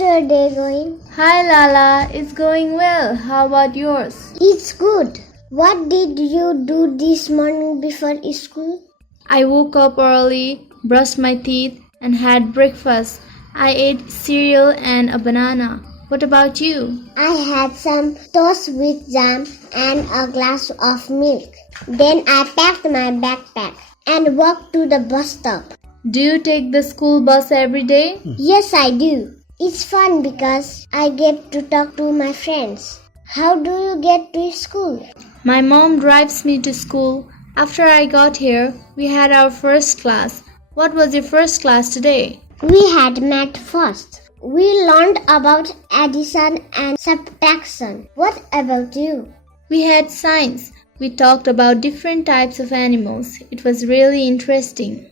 How's your day going? Hi Lala, it's going well. How about yours? It's good. What did you do this morning before school? I woke up early, brushed my teeth, and had breakfast. I ate cereal and a banana. What about you? I had some toast with jam and a glass of milk. Then I packed my backpack and walked to the bus stop. Do you take the school bus every day? Yes, I do. It's fun because I get to talk to my friends. How do you get to school? My mom drives me to school. After I got here, we had our first class. What was your first class today? We had math first. We learned about addition and subtraction. What about you? We had science. We talked about different types of animals. It was really interesting.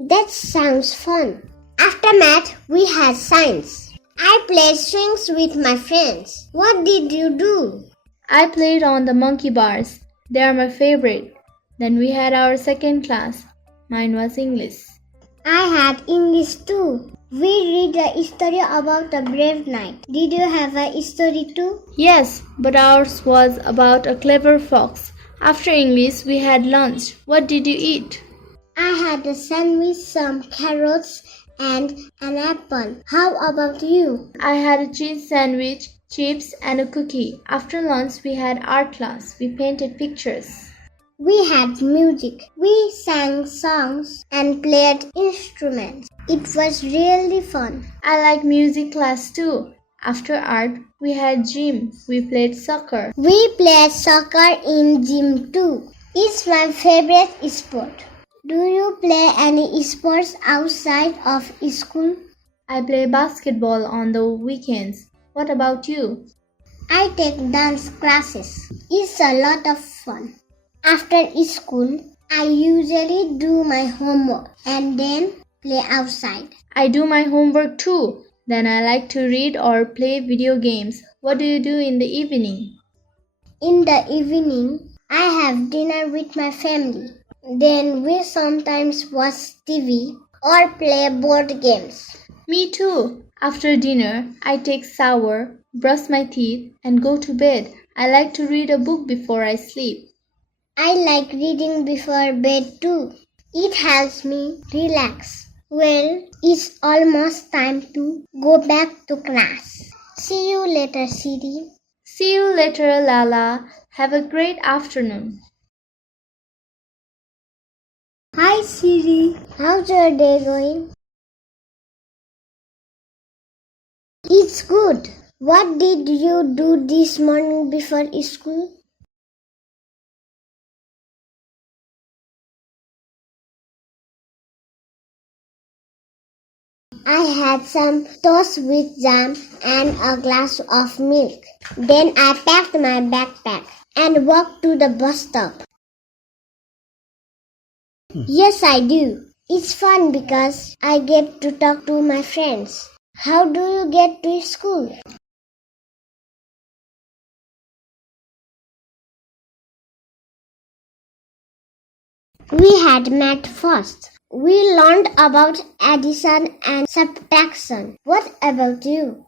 That sounds fun. After math, we had science. I played swings with my friends. What did you do? I played on the monkey bars. They are my favorite. Then we had our second class. Mine was English. I had English too. We read a story about a brave knight. Did you have a story too? Yes, but ours was about a clever fox. After English, we had lunch. What did you eat? I had a sandwich, some carrots, and an apple. How about you? I had a cheese sandwich, chips, and a cookie. After lunch, we had art class. We painted pictures. We had music. We sang songs and played instruments. It was really fun. I like music class too. After art, we had gym. We played soccer. We played soccer in gym too. It's my favorite sport. Do you play any sports outside of school? I play basketball on the weekends. What about you? I take dance classes. It's a lot of fun. After school, I usually do my homework and then play outside. I do my homework too. Then I like to read or play video games. What do you do in the evening? In the evening, I have dinner with my family. Then we sometimes watch TV or play board games. Me too. After dinner, I take shower, brush my teeth, and go to bed. I like to read a book before I sleep. I like reading before bed too. It helps me relax. Well, it's almost time to go back to class. See you later, Siri. See you later, Lala. Have a great afternoon. Hi, Siri. How's your day going? It's good. What did you do this morning before school? I had some toast with jam and a glass of milk. Then I packed my backpack and walked to the bus stop. Yes, I do. It's fun because I get to talk to my friends. How do you get to school? We had math first. We learned about addition and subtraction. What about you?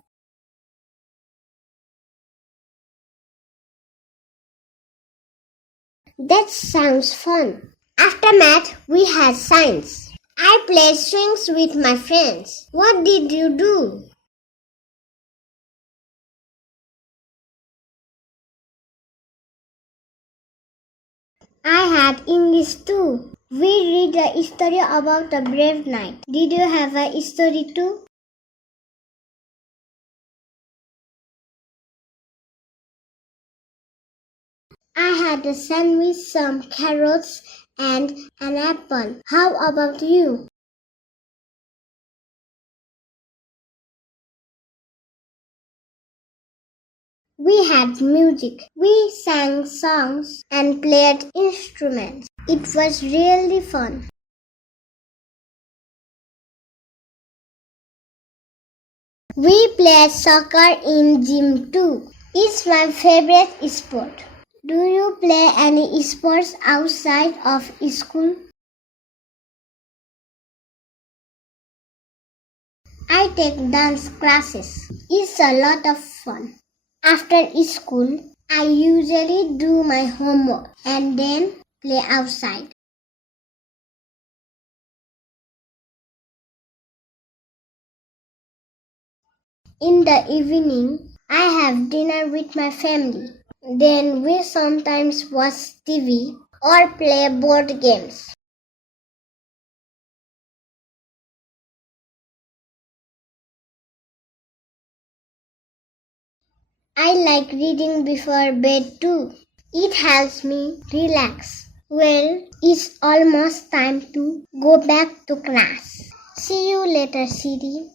That sounds fun. After math, we had science. I played swings with my friends. What did you do? I had English too. We read a story about a brave knight. Did you have a story too? I had a sandwich, some carrots, and an apple. How about you? We had music. We sang songs and played instruments. It was really fun. We played soccer in gym too. It's my favorite sport. Do you play any sports outside of school? I take dance classes. It's a lot of fun. After school, I usually do my homework and then play outside. In the evening, I have dinner with my family. Then we sometimes watch TV or play board games. I like reading before bed too. It helps me relax. Well, it's almost time to go back to class. See you later, Siri.